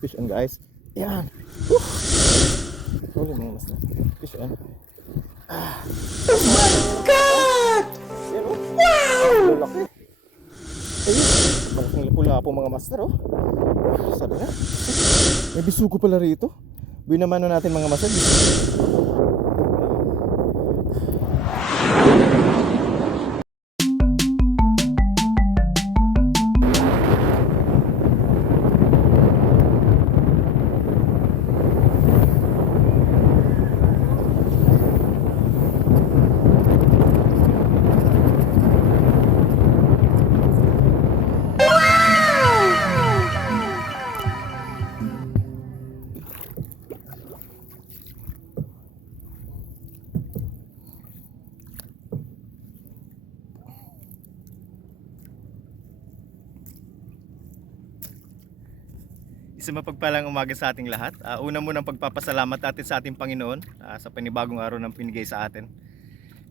Fish on guys. Yan. Huli mga master. Fish on. God! Yan oh. Wow! Lalaki. Ayun. Malaking lapu-lapo mga master oh. Sabi nga. May bisugo pala rito. Binamano natin mga master. Isang mapagpalang umaga sa ating lahat. Una munang pagpapasalamat natin sa ating Panginoon sa panibagong araw ng pinigay sa atin.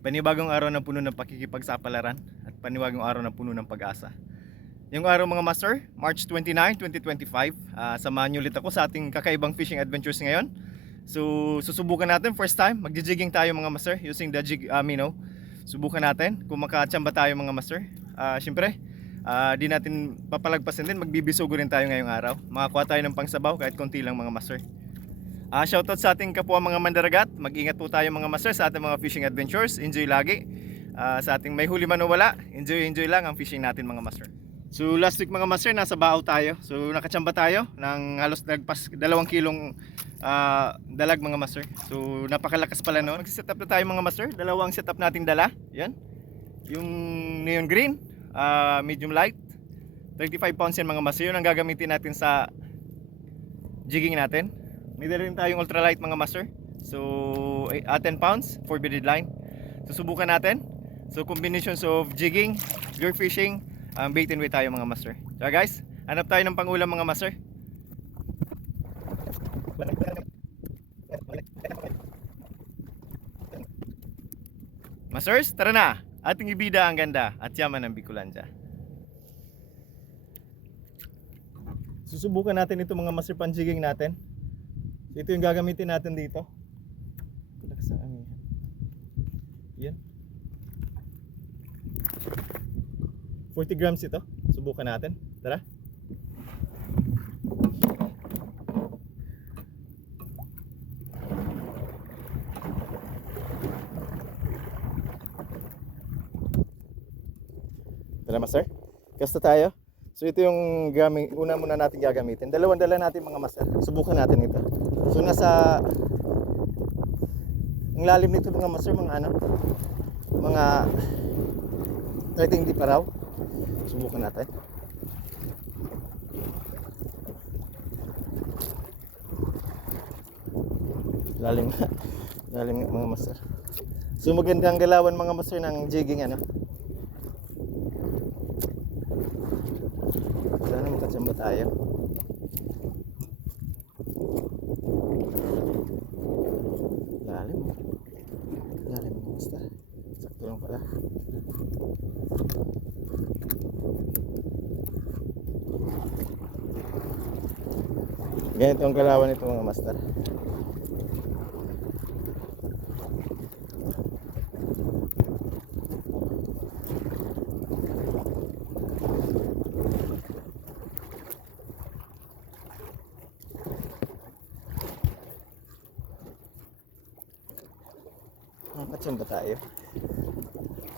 Panibagong araw na puno ng pakikipagsapalaran at panibagong araw na puno ng pag-asa. Yung araw mga master, March 29, 2025, samahan niyo ulit ako sa ating kakaibang fishing adventures ngayon. So susubukan natin first time, magjijigging tayo mga master using the jig minnow. Subukan natin kung makachamba tayo mga master. Siyempre, di natin papalagpasin din, magbibisugo rin tayo ngayong araw. Makakuha tayo ng pangsabaw kahit konti lang mga master. Shoutout sa ating kapwa mga mandaragat. Mag-ingat po tayo mga master sa ating mga fishing adventures. Enjoy lagi. Sa ating may huli man o wala, enjoy lang ang fishing natin mga master. So last week mga master, nasa Baaw tayo. So nakachamba tayo ng halos nagpas 2 kilong dalag mga master. So napakalakas pala no. Mag-set up na tayo mga master. Dalawang setup nating dala. Yan. Yung neon green, medium light, 35 pounds yan mga master. Yun ang gagamitin natin sa jigging natin. May dala rin tayong ultralight mga master. So 10 pounds for beaded line. Susubukan natin. So combinations of jigging, lure fishing, bait and weight tayo mga master. So guys, hanap tayo ng pangulam mga master. Masters, tara na! Ating ibida ang ganda at yaman ng Bicolandia. Susubukan natin ito mga master panjigging natin. Ito yung gagamitin natin dito. Lakas ang amihan. Yan. 40 grams ito. Subukan natin. Tara. Tara master. Kasta tayo. So ito yung una muna natin gagamitin. Dalawang dala natin mga master. Subukan natin ito. So nasa ang lalim nito mga master, mga 13 di pa raw. Subukan natin. Lalim lalim mga master. So magandang galawan mga master ng jigging Sana makachamba tayo. Lalim mga master. Sakto lang pala. Ganito ang kalawan nito mga master. Makachamba tayo.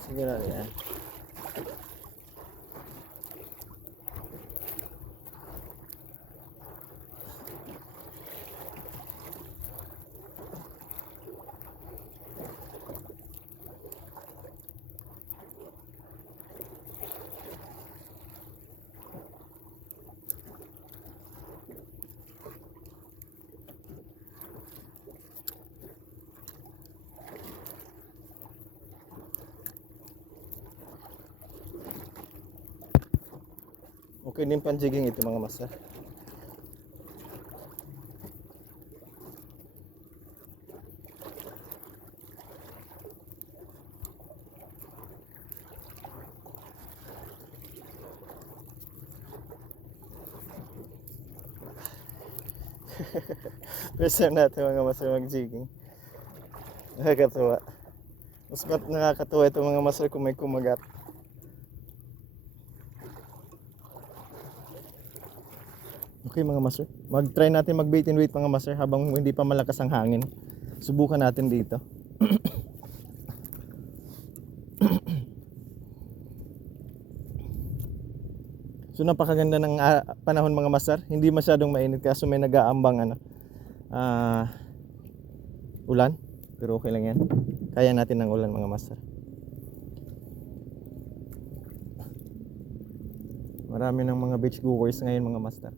Siguro yan. Okay din panjigging ito mga master. First time natin mga master mag-jigging. Nakakatuwa. Mas nakakatuwa ito mga master kung may kumagat. Okay mga master, mag-try natin mag-bait and wait mga master habang hindi pa malakas ang hangin. Subukan natin dito. So napakaganda ng panahon mga master. Hindi masyadong mainit kaso may nag-aambang ulan. Pero okay lang yan. Kaya natin ng ulan mga master. Marami ng mga beach goers ngayon mga master.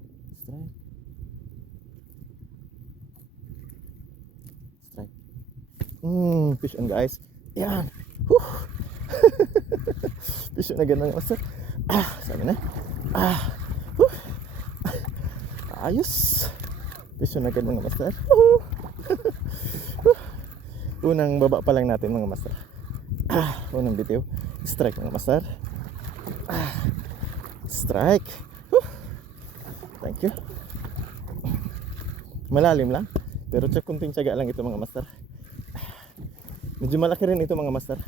Strike. Strike. Fish on guys. Yan. Fish on agad mga master. Sabi na. Ayos. Fish on agad mga master. Unang baba pa lang natin mga master. Unang bitiw. Strike mga master. Strike. Thank you. Malalim lang. Pero kunting tiyaga lang ito mga master. Medyo malaki rin ito mga master.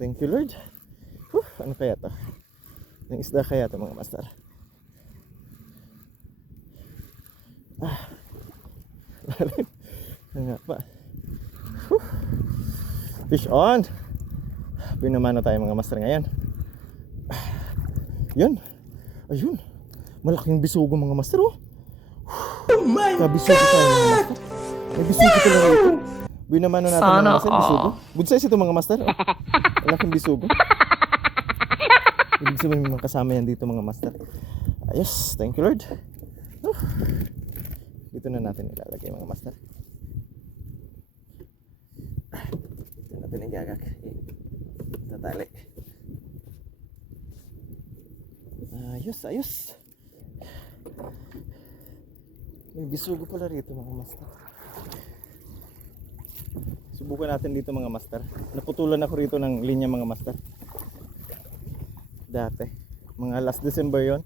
Thank you Lord. Ano kaya to? Yung isda kaya to mga master. Lalim. Nga pa. Fish on. Pinamano tayo mga master ngayon. Yun. Ayun. Malaking bisugo mga master oh. Oh my Kabisugo tayo mga master. May bisugo talaga ito. Binamano natin mga master. Bisugo. Good size ito mga master. Malaking bisugo. Ibig sabihin mga kasama yan dito mga master. Yes. Thank you Lord. Dito na natin ilalagay mga master. Dito natin igagak. Tatali. Ayos, ayos. May bisugo pala rito mga master. Subukan natin dito mga master. Naputulan ako rito ng linya mga master. Dati. Mga last December yon.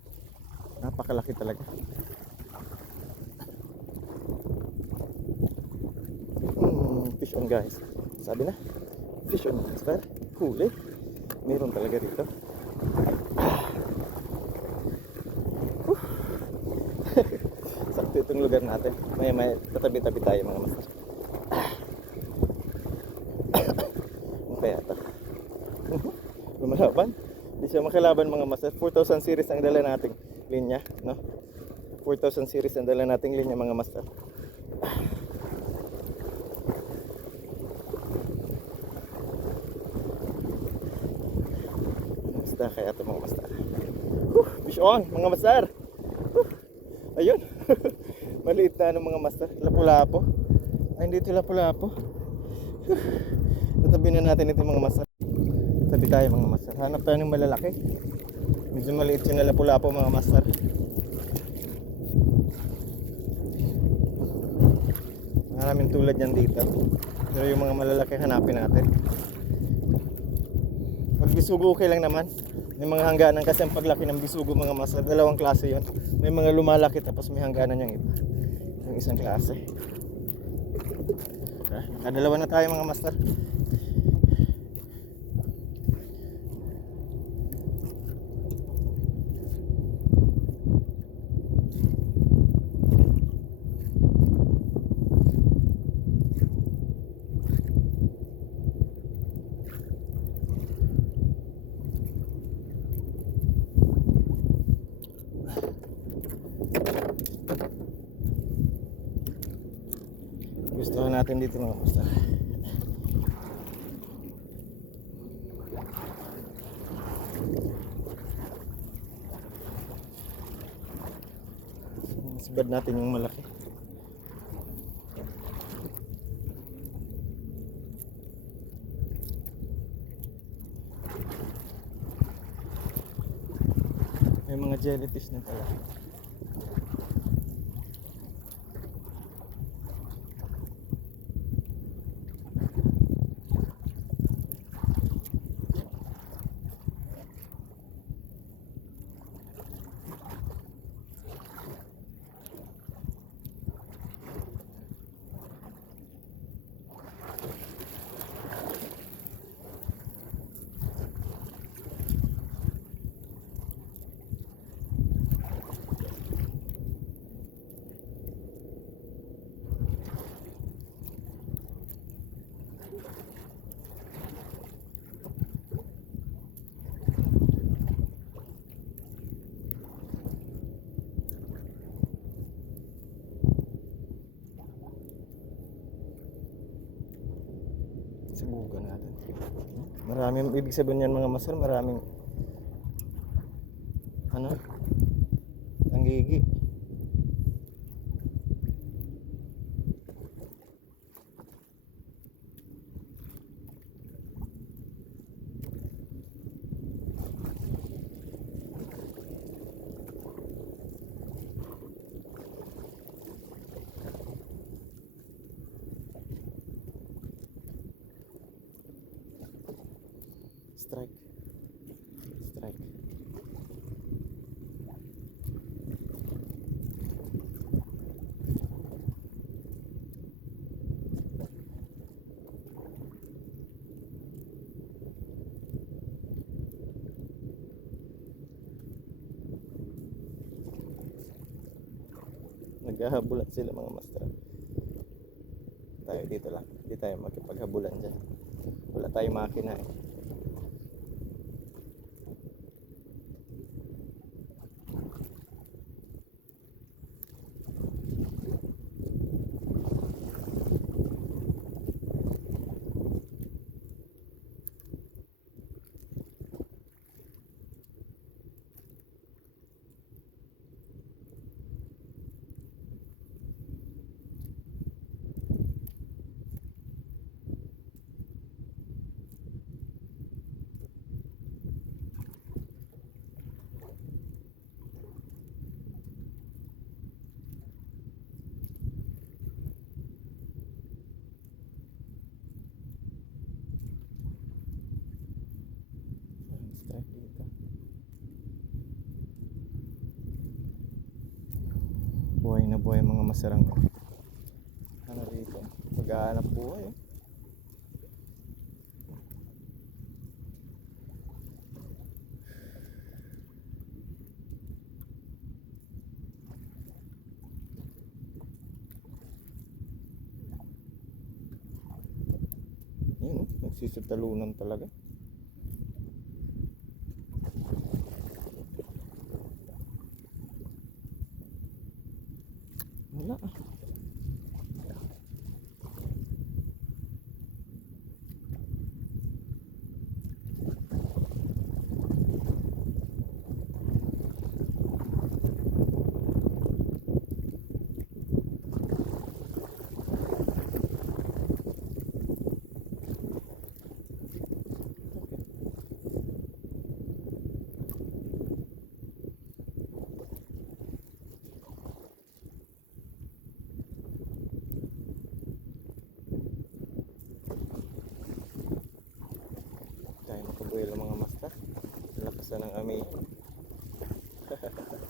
Napakalaki talaga. Fish on guys. Sabi na. Fish on master. Huli. Meron talaga rito. Sakto itong lugar natin. May tatabi-tabi tayo mga master. Okay ata. Lumalaban. Hindi siya makilaban mga master. 4,000 series ang dala nating linya, no? 4,000 series ang dala nating linya mga master. Basta kaya ito mga master. Fish on mga master. Ayun. Maliit na mga master. Lapu-lapo. Ay hindi ito lapu-lapo. Tatabi na natin ito mga master. Tabi tayo mga master. Hanap tayo ng malalaki. Medyo maliit yung lapu-lapo mga master. Maraming tulad yan dito. Pero yung mga malalaki hanapin natin. Pag bisugo okay lang naman. May mga hangganan kasi ang paglaki ng bisugo mga master. Dalawang klase yon. May mga lumalaki tapos may hangganan yung iba. Yung isang klase. Nakadalawa na tayo mga master. Gusto natin dito mga master. Sibad natin yung malaki. May mga jellyfish na pala. Subukan natin. Maraming ibig sabihin yan mga master, maraming ano? Tanggigi. Strike. Strike. Naghahabulan sila mga master. Tayo dito lang. Hindi tayo makipaghabulan dyan. Wala tayong makina eh. Strike dito. Buhay na buhay mga masarang ano dito. Pag-aanap buhay eh. Yun, nagsisitalunan talaga. Wala ah. Tayo makabuelo mga master. Lakas na ng amoy. Lakas ng amoy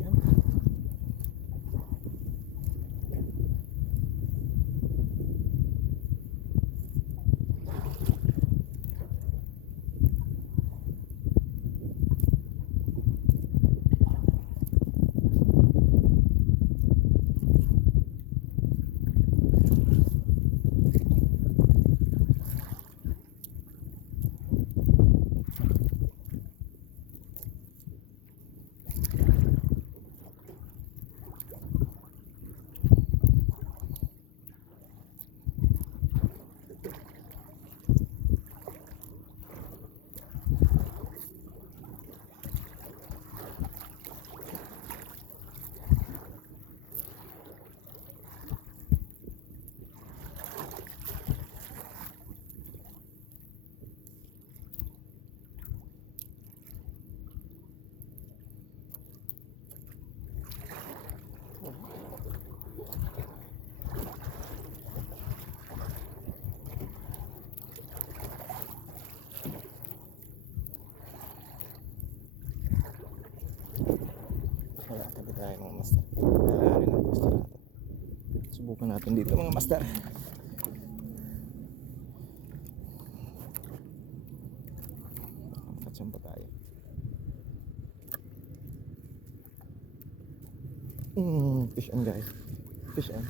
yan. Wala, tabi tayo mga master. Kailanganin ang pwesto natin. Subukan natin dito mga master. Makatsampa tayo. Fish on guys. Fish on.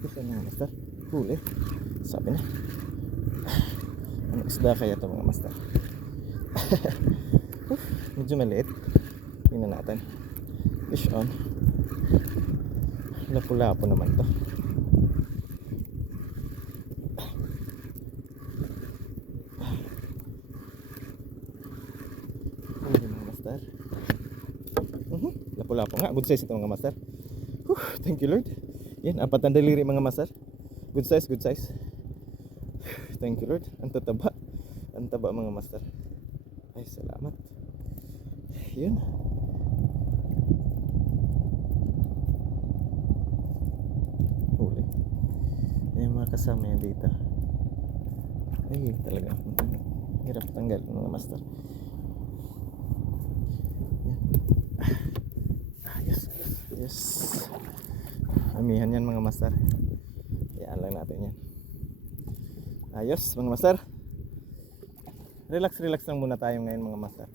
Fish on mga master. Huli. Sabi na. Ano isda kaya ito mga master? Medyo maliit. Tingnan natin. Fish on. Lapu-lapu naman to. Huli mga master. Lapu-lapu nga. Good size ito mga master. Thank you Lord. Yan, 4 na daliri mga master. Good size, good size. Thank you Lord. Ang tataba. Ang taba mga master. Ay, salamat. Yun. Huli. Yung mga kasama yan dito. Ay, talaga. Hirap tanggal mga master. Yan. Yes, yes, yes. Amihan yan mga master. Hayaan lang natin yan. Ayos mga master. Relax lang muna tayo ngayon mga master.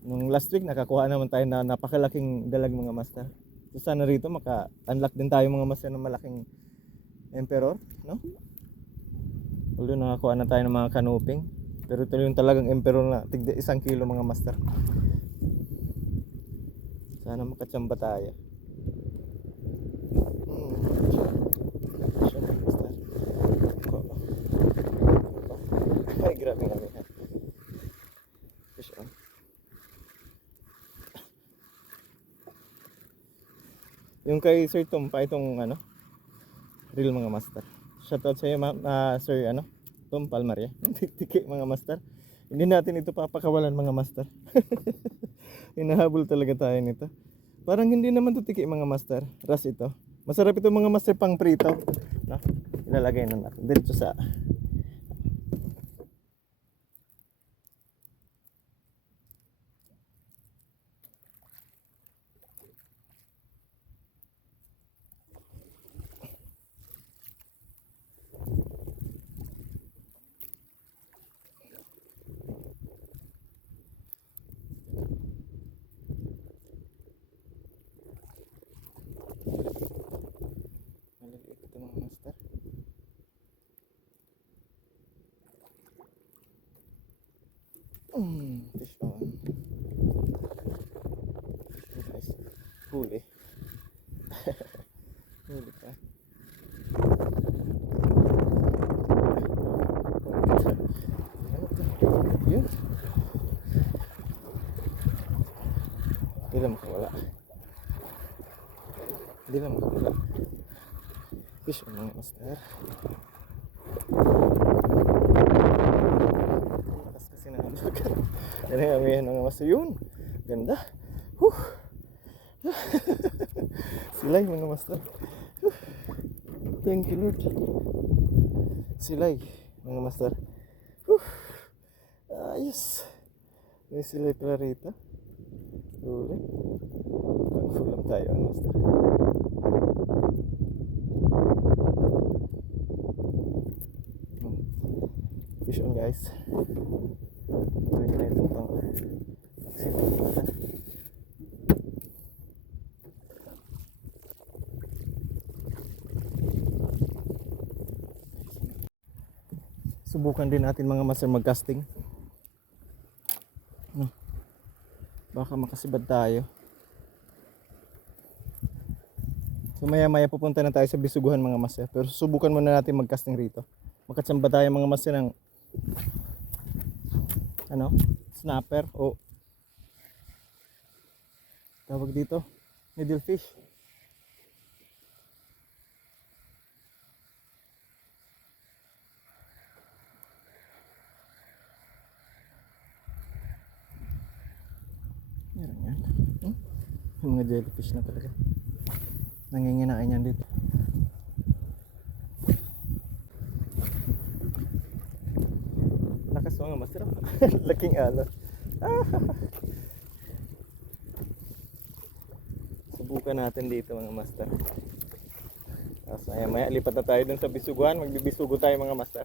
Nung last week nakakuha naman tayo na napakalaking dalag mga master. So sana rito maka-unlock din tayo mga master ng malaking emperor, no? Although nakakuha na tayo ng mga kanuping, pero ito yung talagang emperor na tigda 1 kilo mga master. Sana makatsamba tayo. Ay, grabe nga yan. Fish on. Yung kay Sir Tom pa itong ano, real mga master. Shoutout sa iyo Sir Tom Palmaria. Tiki mga master. Hindi natin ito papakawalan mga master. Hinahabol talaga tayo nito. Parang hindi naman to tiki mga master. Ras ito. Masarap ito mga master pang prito. No? Ilalagay na natin dito sa maliliit ito mga master. Fish on. Guys, huli. Huli ka. Yun. Hindi lang makawala. Hindi lang makawala. Fish on mga master. Lakas kasi na halaga. Yan ang amihan mga master. Yun. Ganda. Silay mga master. Thank you Lord. Silay mga master. Ayos. May silay pala rito. Huli. Pang-fulam tayo ang master. Fish on guys. Pwede na itong pang subukan din natin mga master mag-casting. No. Baka makasibad tayo. So maya pupunta na tayo sa Bisuguhan mga master. Pero subukan muna natin mag-casting rito. Makatsamba tayo mga master ng snapper o tawag dito, needlefish. Meron yan. Yung mga jellyfish na talaga. Nanginginain yan dito. Lakas mga master. Laking alon. Subukan natin dito mga master. Tapos maya lipat na tayo dun sa Bisuguhan. Magbibisugo tayo mga master.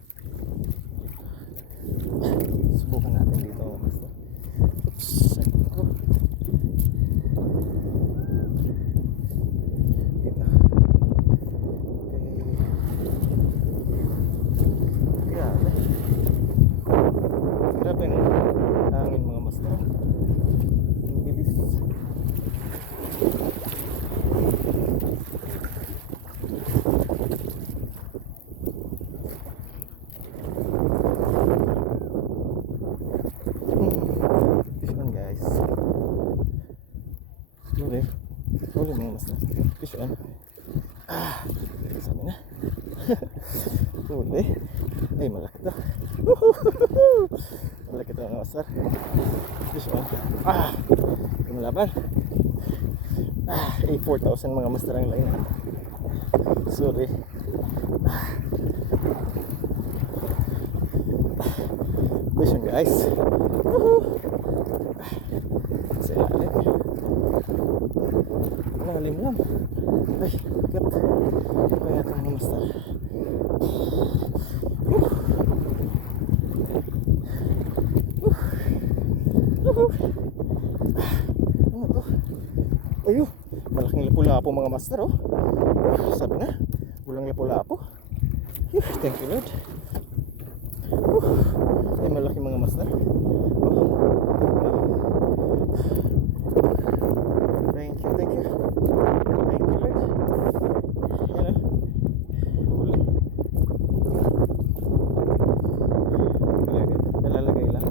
Subukan natin dito mga master. Oops. Huli. Ay, malaki to. Malaki to mga master. Fish on. Lumalaban. 4,000 mga master ang line. Sorry. Fish on guys. Sa ilalim. Malalim lang. Ay, gat. Kaya ito mga master. Ano to? Ayo, malaking lapu-lapo mga master oh. Sabi na, walang lapu-lapo. Thank you Lord. Ay, malaki mga master. Thank you, thank you. Thank you Lord. Yan huli. Nalalagay lang.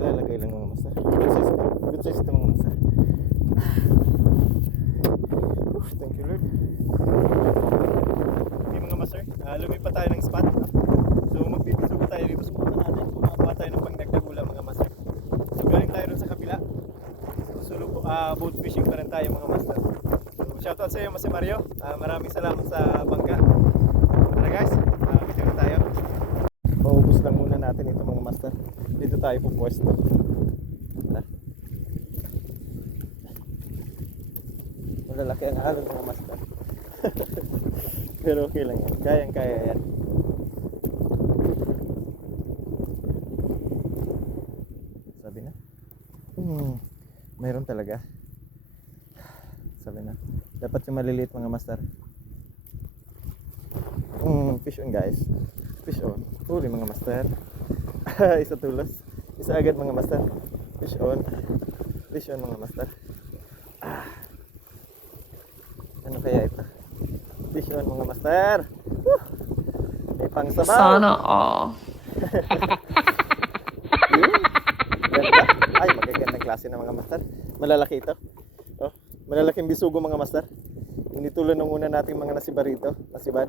Nalalagay lang mga master. Good size ito mga master. Thank you Lord. Okay mga master, lumipat tayo ng spot. So magbibisugo tayo dito. Subukan natin kung makakuha tayo ng pangdagdag ulam mga master. So galing tayo rin sa kabila. So boat fishing pa rin tayo mga master. So shoutout sa iyo Mas Mario. Maraming salamat sa bangka. Tara guys, video na tayo. Paubos lang muna natin ito mga master. Dito tayo pupwesto. Tara. Malalaki ang alon mga master. Pero okay lang yan. Kayang-kaya yan. Sabi na. Mayroon talaga. Sabi na. Dapat yung maliliit mga master. Fish on guys. Fish on. Huli mga master. Isa tulos. Isa agad mga master. Fish on. Fish on mga master. Ano kaya ito? Fish on mga master. May pang sabaw. Sana all. Ganda. Ay, magagandang klase ng mga master. Malalaki ito. Oh, malalaking bisugo mga master. Hindi tulad ng una nating mga nasiba rito. Nasiban.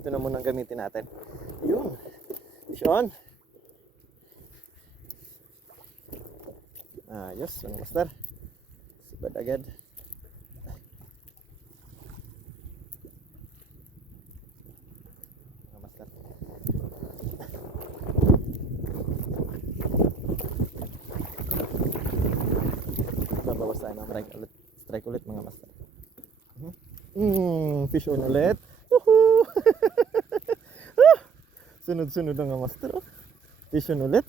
Ito na muna ang gamitin natin. Yun. Fish on. Ayos mga master. Sibad agad. Mga master. Babawas tayo ng strike ulit mga master. Fish on ulit. Woohoo! Sunod-sunod mga master. Fish on ulit.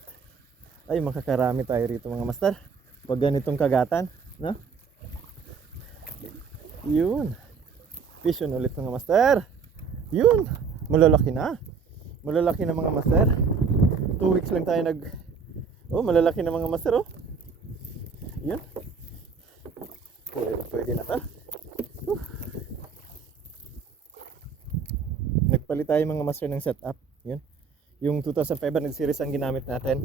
Ay, makakarami tayo rito mga master. Pag ganitong kagatan, no? Yun. Fish on ulit mga master. Yun. Malalaki na. Malalaki na mga master. 2 weeks lang tayo malalaki na mga master oh. Yun. Pwede na ta. Nagpalit tayo mga master ng setup. Yun. Yung 2,500 series ang ginamit natin.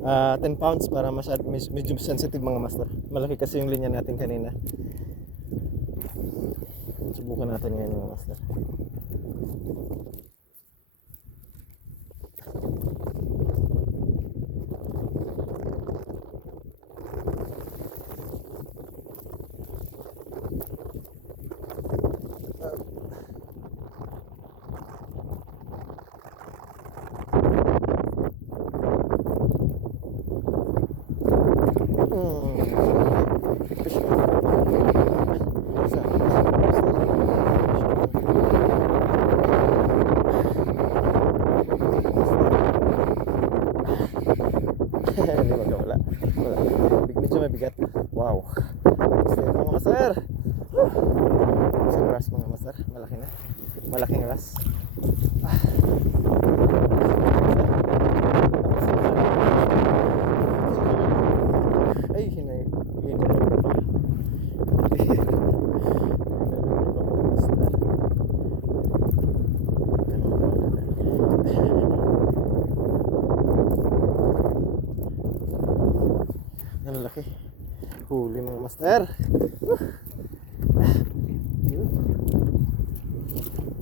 10 pounds para medyo sensitive mga master. Malaki kasi yung linya natin kanina. Subukan natin ngayon mga master. Hindi magkawala. Medyo mabigat. Wow. Gusto ito mga master. Isang ras mga master. Malaki na. Malaking ras. Ay, hinay. Hinay pa. Ang laki. Huli mga master. Yun.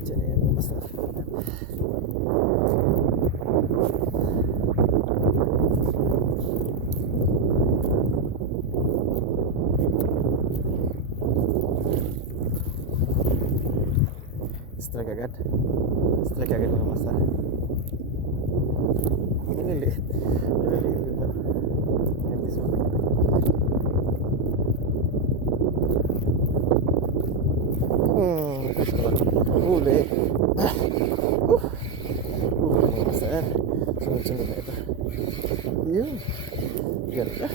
Diyan na yan mga master. Strike agad. Strike agad mga master. Maliliit. Maliliit diba? Yan piso. Huli. Huli mga master. Sunod-sunod na ito. Yun. Ganda.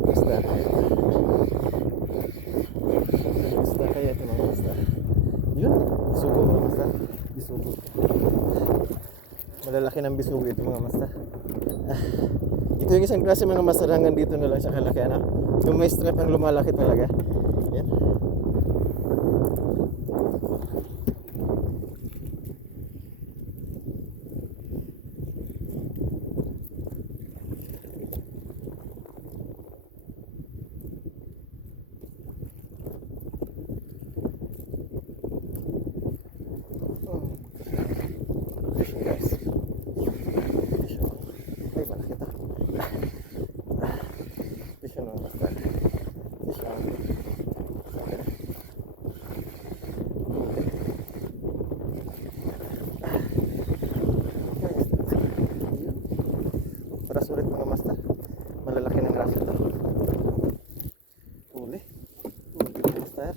Basta kaya ito. Basta kaya ito mga master. Yun. Bisugo mga master. Bisugo. Malalaki ng bisugo ito mga master. Ito yung isang klase mga master, hanggang dito na lang sa kalaki. Ano? Yung may strap ang lumalaki talaga. Yan. Fishing guys. Fishing. Ay, malaki ito. Fishing mga master. Fishing. Para sulit mga master. Malalaki ng grasa ito. Huli. Huli mga master.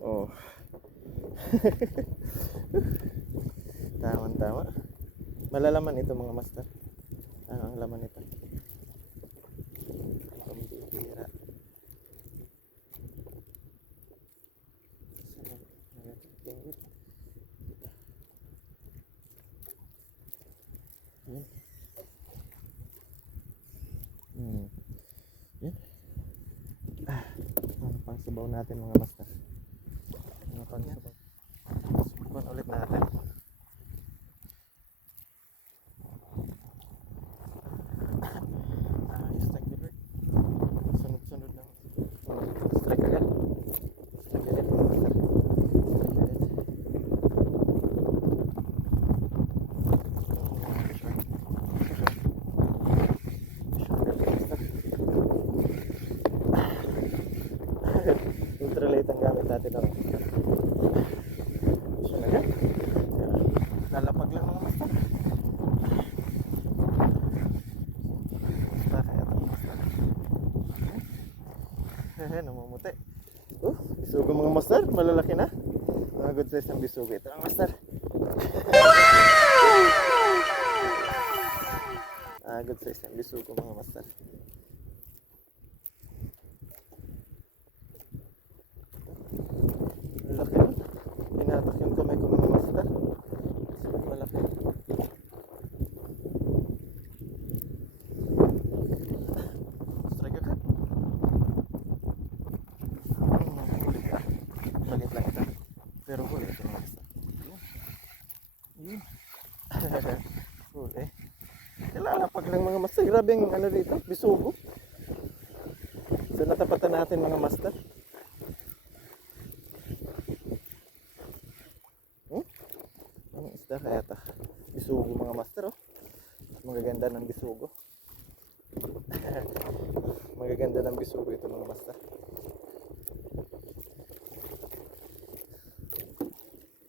Oh. Tama. Malalaman ito mga master. Ano ang laman nito? Pambihira. Yan. Yan. Ang pangsabaw natin mga master. Ang pangsabaw. Subukan ulit natin. Strike ulit. Sunod-sunod lang. Strike agad. Strike agad mga master. Strike agad. Ultralight ang gamit natin ako. Siya na yan. Lalapag lang mga master. Basta kaya ito master. Namumuti. Bisugo mga master. Malalaki na. Mga good size ng bisugo. Ito ang master. Good size ng bisugo mga master. Laki nun. Hinatak yung kamay ko mga master. Malaki. Strike agad. Huli ka. Maliit lang ito. Pero huli ito mga master. Yun. Huli. Lalapag lang mga master. Grabe yung ano dito. Bisugo. So natapatan natin mga master. Anong isda kaya ito? Bisugo mga master oh. Magaganda ng bisugo. Magaganda ng bisugo ito mga master.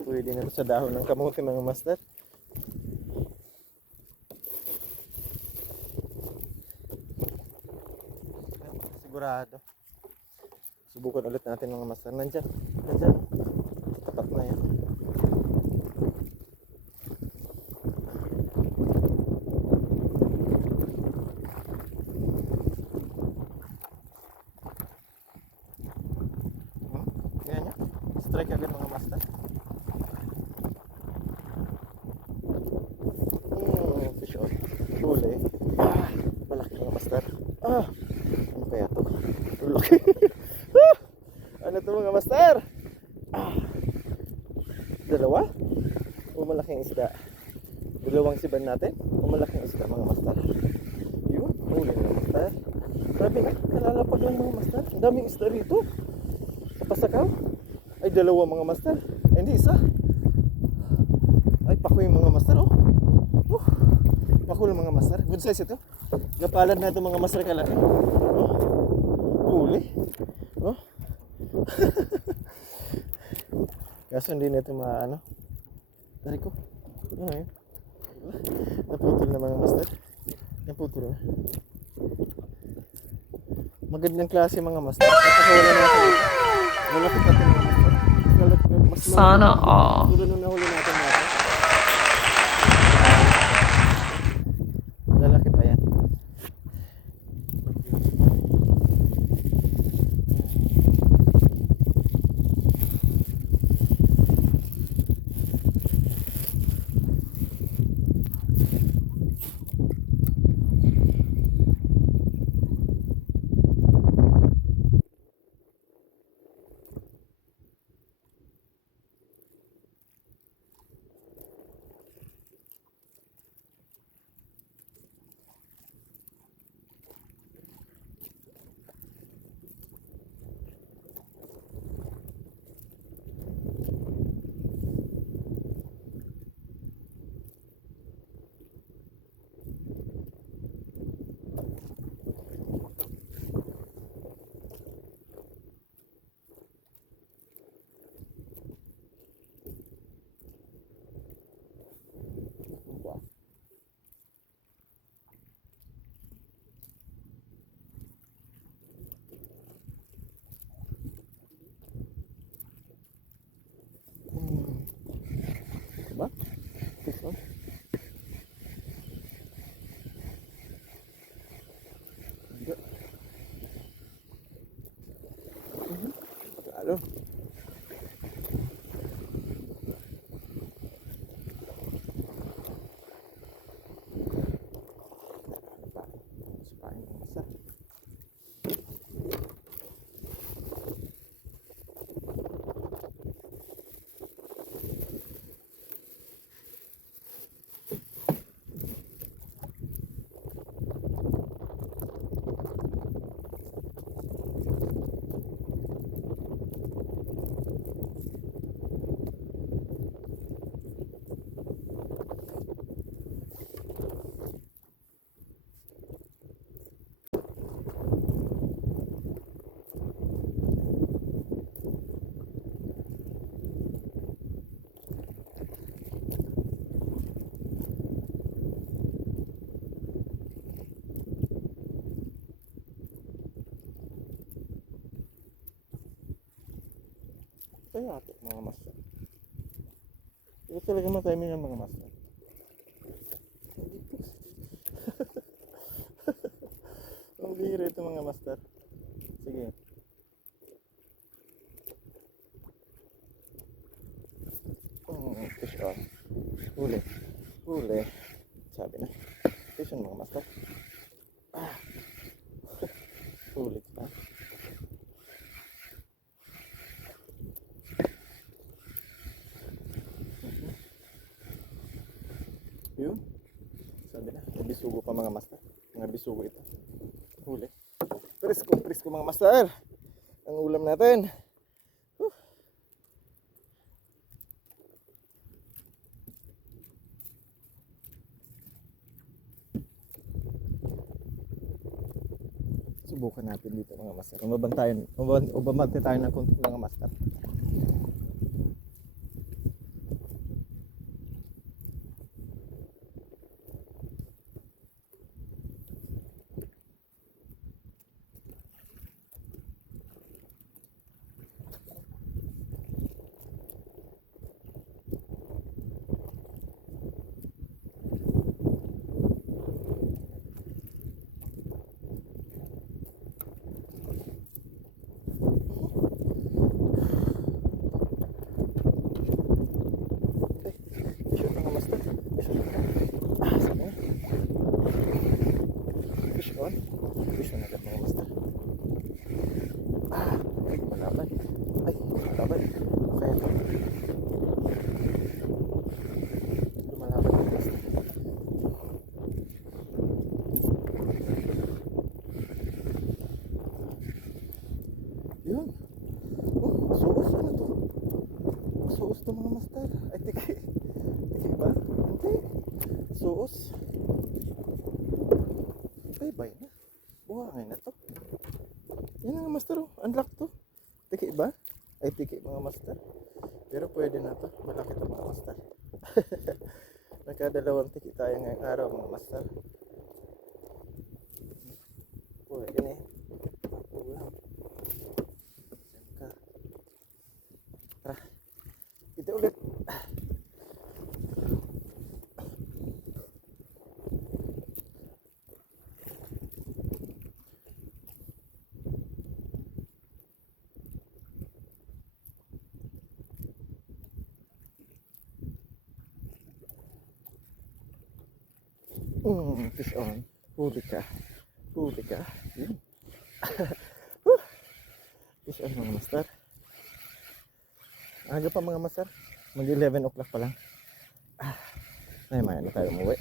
Pwede na ito sa dahon ng kamote mga master. Sigurado. Subukan ulit natin mga master. Nandyan. Nandyan. Tapat na yan. Ganyan. Strike agad mga master. Fish on. Huli. Malaki mga master. Ano kaya to? Laki. Ano to mga master? Dalawa? O malaking isda? Dalawang siban natin? O malaking isda mga master? Yun. Huli mga master. Grabe na, nalalapag lang mga master. Ang daming isda rito. Sa Pasakaw. Ay, dalawa mga master. Ay, hindi, isa. Ay, pako yung mga master, oh. Pako yung mga master. Good size ito. Napalad na ito mga master kalaki. Oh. Huli. Oh. Kaso hindi na ito maano. Dari ko. Ano yun? Naputol na mga master. Naputol na. Magandang klase mga master. Kapag wala na ito. Malapit natin mga master. Mas Sana all. tulad nung nahuli natin natin. Lalaki pa yan. Diba? Ito. Hindi. Lalo. Sipain ang isa. Kaya ito mga master. Ito talaga matiming ang mga master. Ang bihira ito mga master. Sige. Fish on. Huli. Huli. Sabi na. Fish on mga master. Ah. Huli ka. Yun. Sabi na. May bisugo pa mga master. Mga bisugo ito. Huli. Presko mga master. Ang ulam natin. Subukan natin dito mga master. Umabante tayo ng konti mga master. Fish on. Fish on agad mga master. Ay, malaban. Ay, malaban. Okay ito. Lumalaban mga master. Tapos, bye-bye na. Buhangin na to. Yan ang master oh. Unlock to. Tiki ba? Ay tiki mga master. Pero pwede na to. Malaki to mga master. Nagkadalawang tiki tayo ngayong araw mga master. Pwede na eh. Ulam. Siyempre. Tara. Ito ulit. Fish on. Huli ka. Huli ka. Yun. Fish on mga master. Aga pa mga master. Mag 11 o'clock pa lang. Ay, maya na tayo umuwi.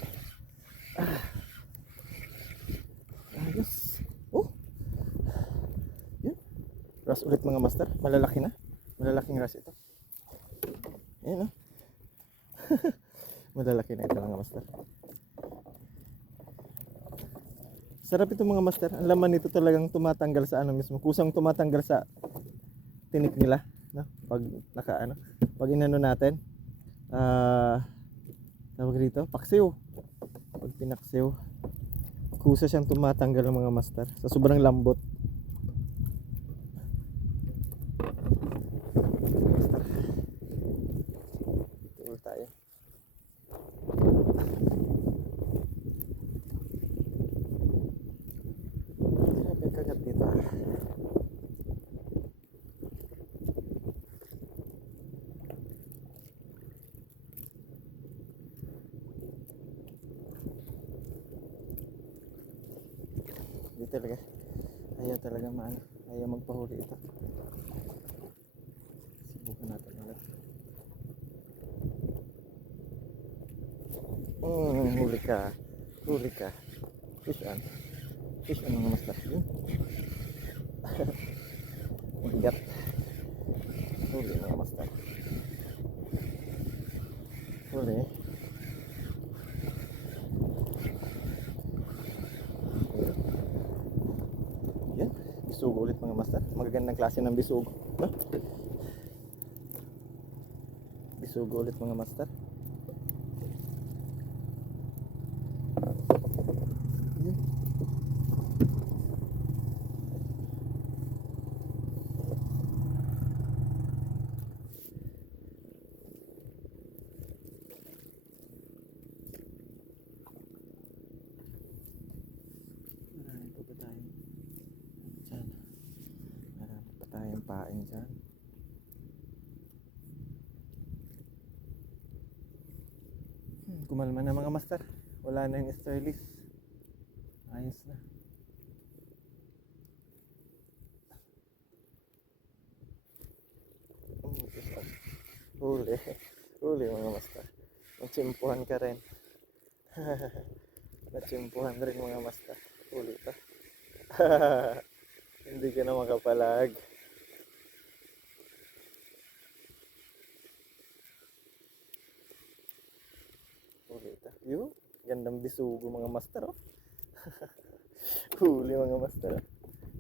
Ayos. Oh. Yun. Ras ulit mga master. Malalaki na. Malalaking ras ito. Ayan oh. Malalaki na ito mga master. Sarap ito mga master. Ang laman nito talagang tumatanggal sa ano mismo. Kusang tumatanggal sa tinik nila, no? Pag naka ano, pag inano natin. Tawag dito, paksiw. Pag pinaksiw, kusa siyang tumatanggal ng mga master sa sobrang lambot. Master. Ito tayo. Kagat dito. Hindi talaga. Ayaw talaga maano. Ayaw magpahuli ito. Subukan natin ulit. Huli ka. Huli ka. Fish on. Fish on mga master. Ingat. Huli mga master. Huli. Yan. Bisugo ulit mga master. Magagandang klase ng bisugo. No? Bisugo ulit mga master. Yan. Marami pa ba tayo dyan? Marami pa tayong pain dyan. Kumalma na mga master. Wala na yung sterlis. Ayos na. Huli. Huli mga master. Natsimpuhan ka rin. Natsimpuhan rin mga master. Huli ka. Hindi ka na makapalag. Huli ka. Yun. Gandang bisugo mga master oh. Huli mga master.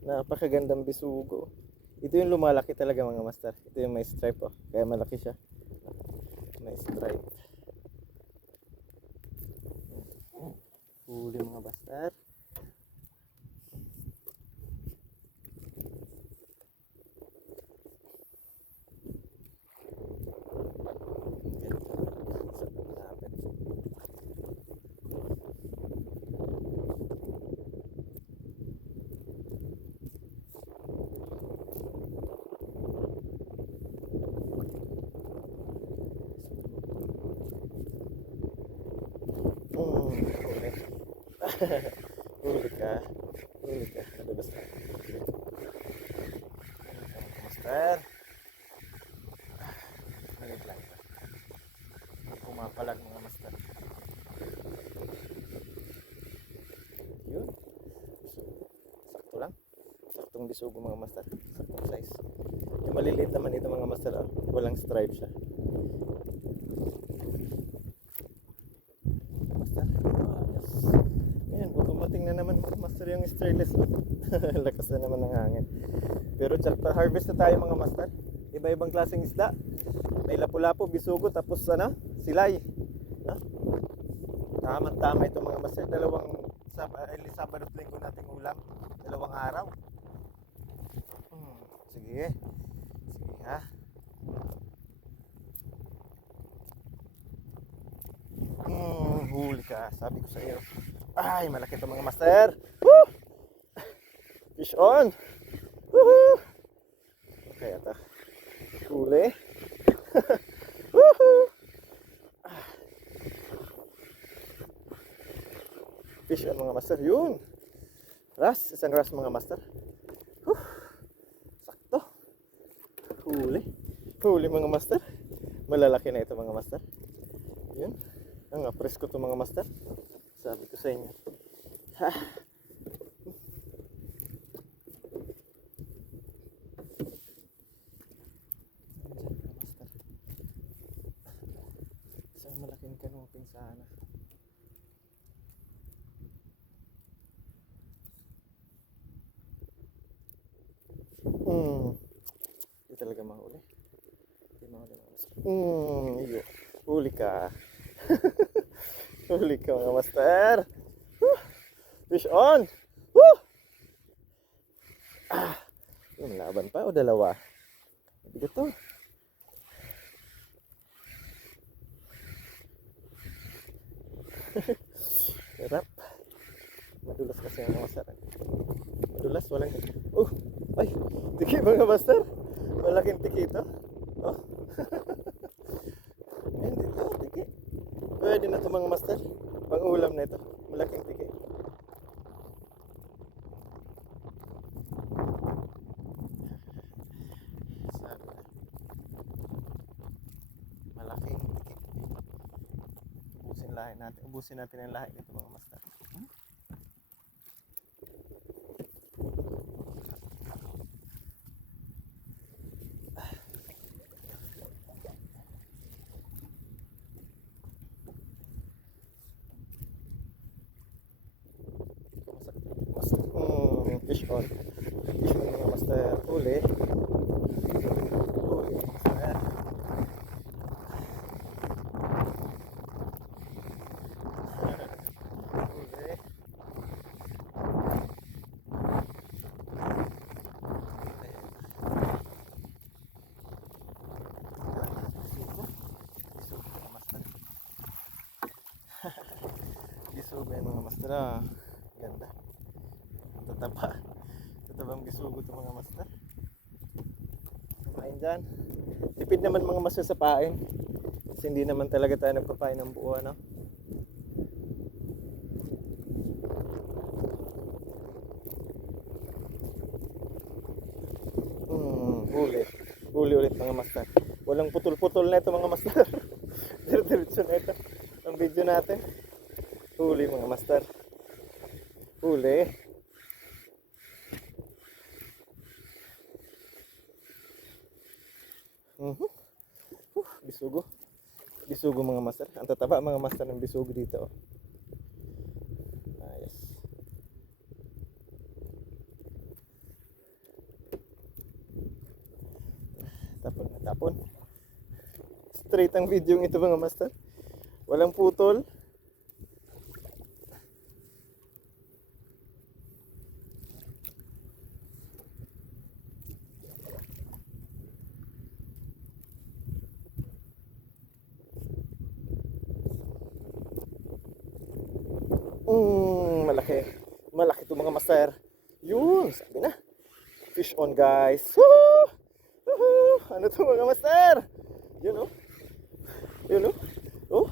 Napakagandang bisugo. Ito yung lumalaki talaga mga master. Ito yung may stripe oh. Kaya malaki siya. May stripe. Huli mga master. Huli. Huli ka. Huli ka. Nalabas ka. Master. Malit lang ito. Pumapalag mga master. Yun. Sakto lang. Saktong bisugo mga master. Saktong size. Yung maliliit naman ito mga master. Oh. Walang stripe siya. Master. master yung stainless. Oh. Lakas na naman ng hangin. Pero jackpot harvest na tayo mga master. Iba-ibang klaseng isda. May lapu-lapu, bisugo, tapos ano, silay. No? Tama-tama ito mga master. Sabado at linggo nating ulam. 2 araw. Sige. Sige ha. Huli ka. Sabi ko sa iyo. Ay, malaki ito mga master. Woo! Fish on. Woohoo! Okay, ata. Huli. Woohoo! Fish on mga master. Yun. Ras. Isang ras mga master. Sakto. Huli. Huli mga master. Malalaki na ito mga master. Yun. Ang presko to mga master. Sabi ko sa inyo. Ha. Isang malaking kanuping sana. Hindi talaga mahuli. Hindi mahuli mga master. Iyo. Huli ka. Huli ka mga master. Fish on. Woo! Yung laban pa o dalawa? Bigat to. Sarap. Madulas kasi ang mga sarap. Madulas, walang... Ay! Tiki mga master. Malaking tiki ito. Oh. Hindi ito, tiki. Pwede na ito mga master. Pang-ulam na ito. Malaking tiki. Sabi na. Malaking tiki. Ubusin natin ang lahi nito mga master. Fish on. Fish on mga master. Huli. Huli mga master. Huli. Bisugo mga master. Bisugo yung mga master. Ganda. Tataba. Tatabang bisugo ito mga master. Kumain dyan. Tipid naman mga master sa pain. Kasi hindi naman talaga tayo nagpapain ng buo, ano? Huli. Huli ulit mga master. Walang putol-putol na ito mga master. Diretso na ito ang video natin. Huli mga master. Huli. Bisugo. Bisugo mga master. Ang tataba mga master ng bisugo dito. Ayos. Tapon na tapon. Straight ang video ito mga master. Walang putol. Malaki. Malaki ito mga master. Yun, sabi na. Fish on guys. Woo! Woohoo! Ano ito mga master? Yun oh. Yun oh. Oh.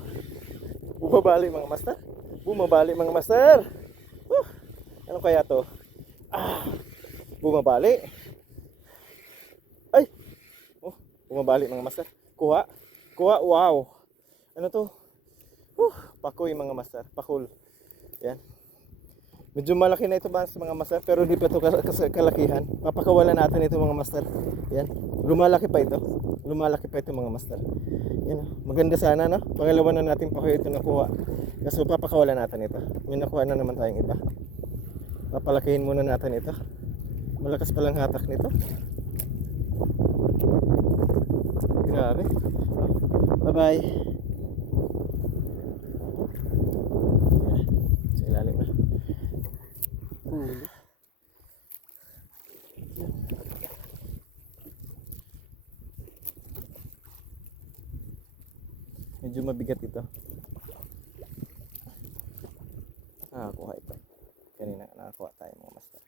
Bumabali mga master. Bumabali mga master. Ano kaya to? Bumabali. Ay. Oh, bumabali mga master. Kuha. Kuha. Wow. Ano to? Pakoy mga master. Pakul. Yan. Medyo malaki na ito ba sa mga master, pero hindi pa ito kalakihan. Papakawalan natin ito mga master. Yan. Lumalaki pa ito. Lumalaki pa ito mga master. Yan. Maganda sana, no? Pangalawa na natin pakoy ito nakuha. Kaso papakawalan natin ito. May nakuha na naman tayong iba. Yan. Maganda sana, no? Pangalawa na natin pakoy ito nakuha. Kaso papakawalan natin ito. Maganda sana, no? Pangalawa na natin pakoy ito nakuha. Kaso papakawalan natin ito. May nakuha na naman tayong iba. Yan. Papalakihin muna natin ito. Malakas palang hatak nito. Grabe. Oh, bye-bye. Sa ilalim na. Huli. Medyo mabigat ito. Nakakuha ito. Kanina nakakuha tayo mga master.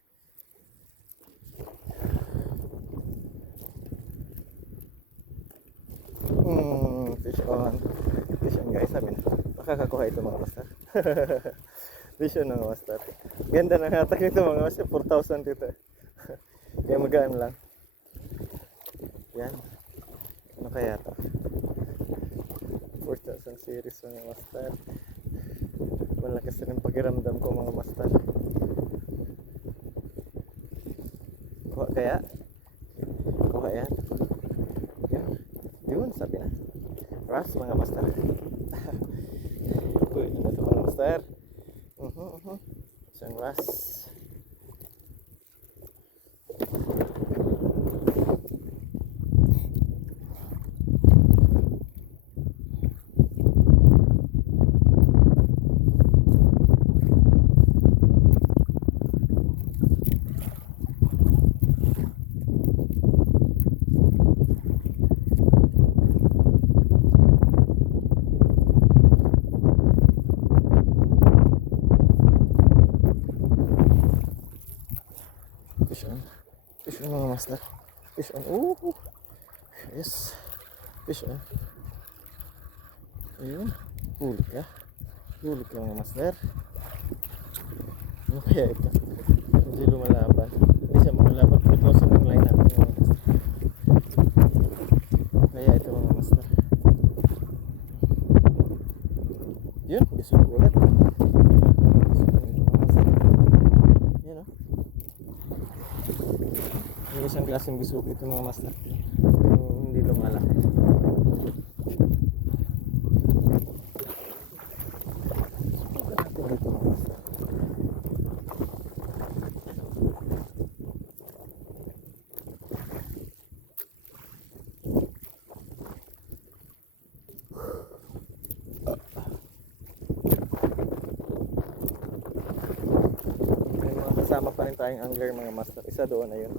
Fish on. Fish on guys, sabi na. Makakakuha ito mga master. Fish on mga master. Ganda ng hatak nito mga master. 4,000 dito. Kaya magaan lang. Yan. Ano kaya ito? 4,000 series mga master. Malakas rin pakiramdam ko mga master. Kuha kaya? Kuha yan? Yan. Yun, sabi na. Ras mga master. Uy, ano ito mga master? Isang ras. Fish on. Fish on mga master. Fish on. Yes. Fish on. Ayun. Huli ka. Huli ka mga master. Ano kaya ito? Hindi lumalaban. Hindi siya lumalaban. 4,000 ang line natin mga master. Kaya ito mga master. Yun. Bisog ulit. Yung isang klaseng bisug ito mga master. Yung hindi lumalaki. Ito dito mga master. May mga kasama pa rin tayong angler mga master. Isa doon na yun.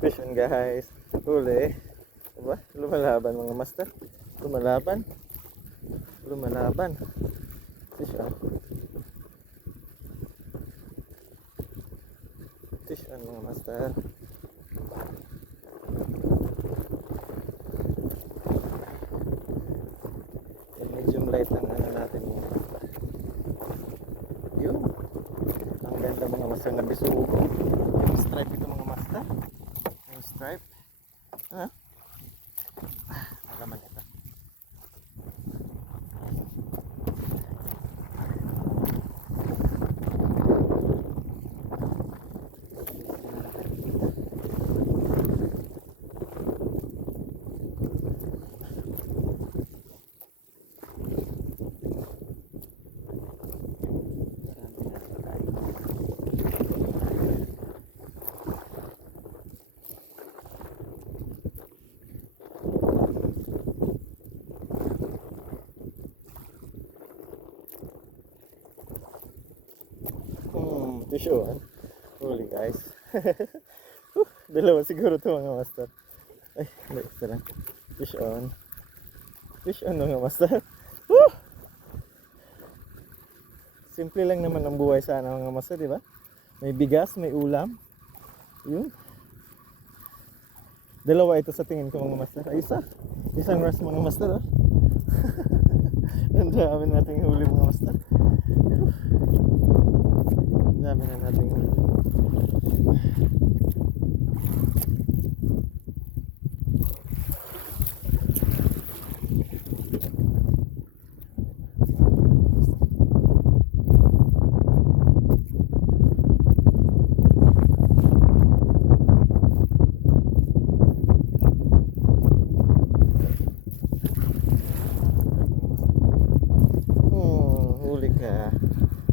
Fish on guys. Huli. Diba? Lumalaban mga master. Lumalaban. Lumalaban. Fish on. Fish on mga master. Medium light ang ano natin mga master. Yun. Ang ganda mga master na bisugo. Yung stripe ito mga master. Yung stripe. Ha? Nalaman ito. Fish on. Huli guys. Dalawa siguro ito mga master. Ay, hindi. Isa lang. Fish on. Fish on mga master. Simple lang naman ang buhay sana mga master, di ba? May bigas, may ulam. Yun. Dalawa ito sa tingin ko mga master. Ay, isa. Isang ras mga master. Oh. Ang dami nating huli mga master. Dami na natin huli.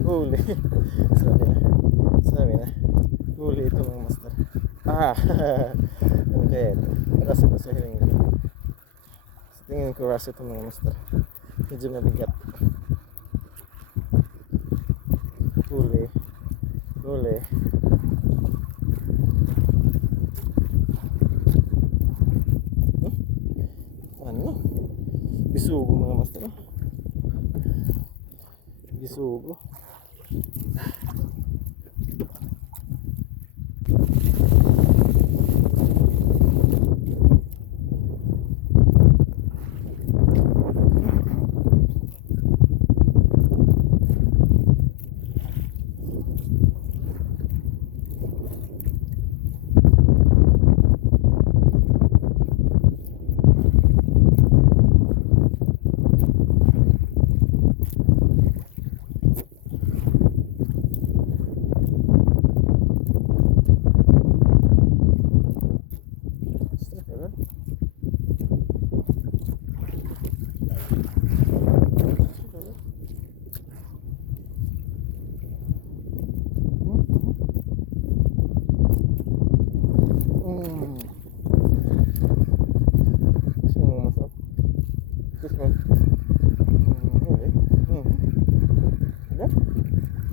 Huli. Sabi na. Huli ito mga master. Ano kaya ito? Raso ito sa hiling ko. Sa tingin ko raso ito mga master. Medyo mabigat. Huli. Ano? Bisugo mga master. Bisugo.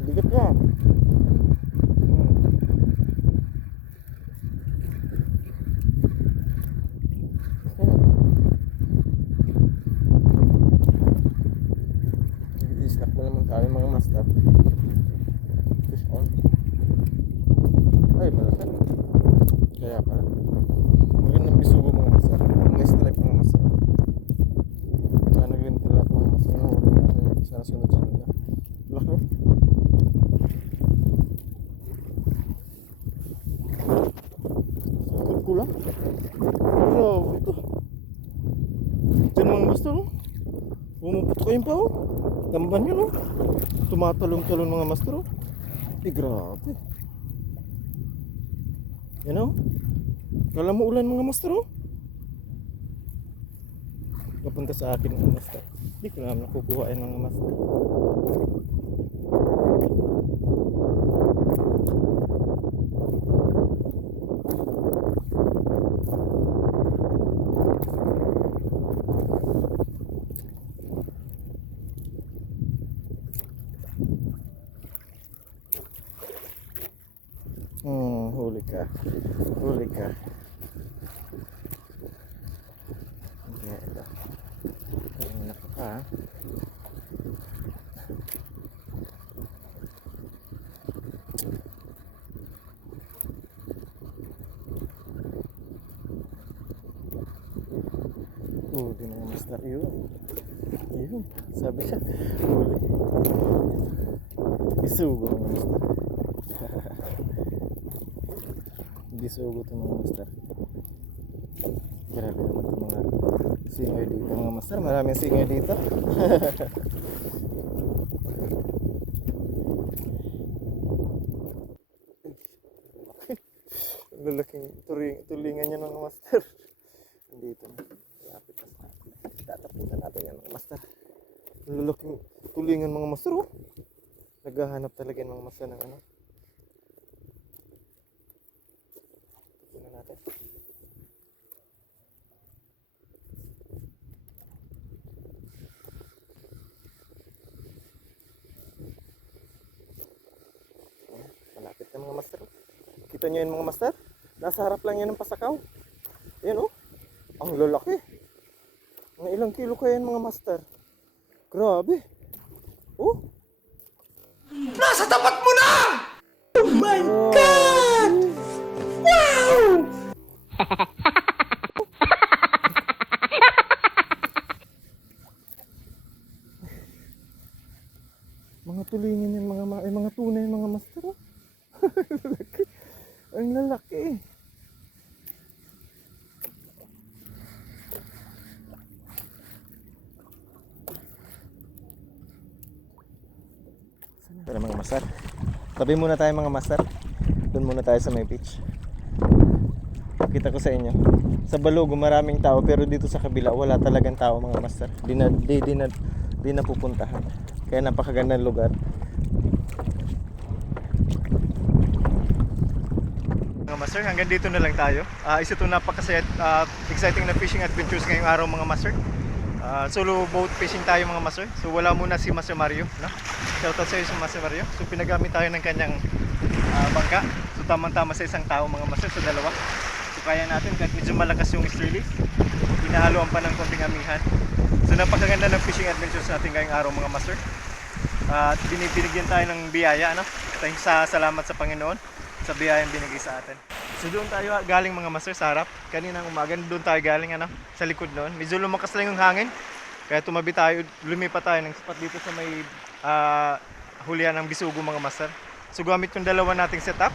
Bigat ka. I-snack mo naman tayo mga master. Fish on. Ay, malaki. Kaya pala. Magandang bisugo mga master. May stripe mga master. Sana ganito lahat mga master. Sana sunod-sunod na. Laki. Sakit ko lang. Grabe ito. Diyan mga master, oh. Pumuputok kayong pa, oh. Tamban yun, oh. Tumatalong-talong mga master, oh. Grabe. Yan, oh. Kala mo ulan mga master, oh. Napunta sa akin mga master. Hindi ko naman nakukuha yan mga master. Huli ka. Huli ka. Okay, ito. Kanina ka pa. Huli na yung master. Yun. Sabi siya. Huli. Bisugo mga master. Bisugo ito mga master. Grabe naman ito mga singoy dito mga master. Maraming singoy dito. Lalaking tulingan niya mga master. Dito na. Lapit na sa atin. Tatapunan natin yan mga master. Lalaking tulingan mga master, oh. Naghahanap talaga yung mga master ng ano. Tapunan natin. Malapit na mga master. Kita nyo yun mga master? Nasa harap lang yan ng pasakaw. Ayan, oh. Ang lalaki. Mga ilang kilo kaya yan mga master. Grabe. Oh. Nasa tapat mo na! Oh my God! Wow! Mga tulingan yan, mga tunay mga master. Oh. Lalaki. Ang lalaki. Tara mga master. Tabi muna tayo mga master. Doon muna tayo sa may beach. Pakita ko sa inyo. Sa Balogo maraming tao pero dito sa kabila wala talagang tao mga master. Di na pupuntahan. Kaya napakagandang lugar. Mga master, hanggang dito na lang tayo. Isa itong napakasaya exciting na fishing adventures ngayong araw mga master. Solo boat fishing tayo mga master. So wala muna si Master Mario, no? Shoutout sa iyo si Master Mario. So pinagamit tayo ng kanyang bangka. So tamang-tama sa isang tao mga master, sa dalawa. So kaya natin kahit medyo malakas yung easterly. Hinahaluan pa ng konting amihan. So napakaganda ng fishing adventures natin ngayong araw mga master. At binibigyan tayo ng biyaya, no? Salamat sa Panginoon sa biyayang binigay sa atin. So doon tayo galing mga master sa harap. Kaninang umaga doon tayo galing sa likod noon. Medyo lumakas lang yung hangin. Kaya tumabi tayo, lumipat tayo ng spot dito sa may hulihan ng bisugo mga master. So gamit yung dalawa nating setup,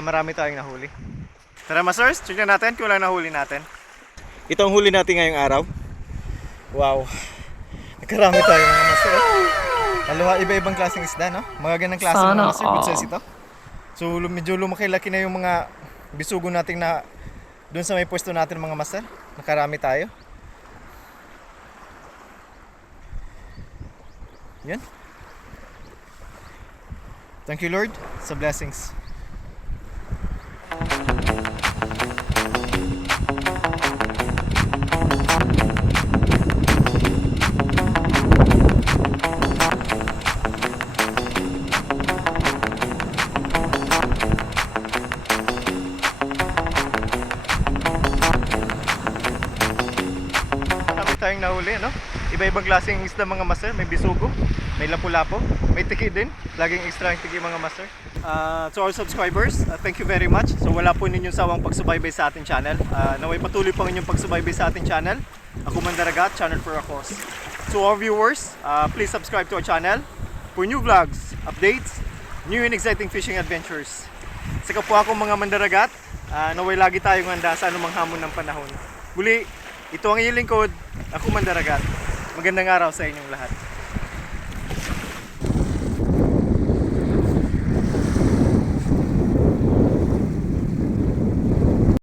marami tayong nahuli. Tara masters, tignan natin kung lang nahuli natin. Ito ang huli natin ngayong araw. Wow. Nakarami tayo mga master. Dalawa iba-ibang klaseng isda, no? Mga ganang klase mga master, good size ito. So medyo lumaki-laki na yung mga bisugo natin na doon sa may pwesto natin mga master. Nakarami tayo. Yan. Thank you Lord sa blessings. Tayong nahuli, no? Iba-ibang klaseng isda mga master, may bisugo, may lapu-lapo, may tiki din, laging extra ang tiki mga master. To our subscribers, thank you very much. So wala po ninyong sawang pagsubaybay sa ating channel. Naway patuloy po inyong pagsubaybay sa ating channel. Ako Mandaragat, channel for a cause. To our viewers, please subscribe to our channel for new vlogs, updates, new and exciting fishing adventures. Sa kapwa akong mga Mandaragat, naway lagi tayong handa sa anumang hamon ng panahon. Muli, ito ang iyong lingkod, ako Mandaragat. Magandang araw sa inyong lahat.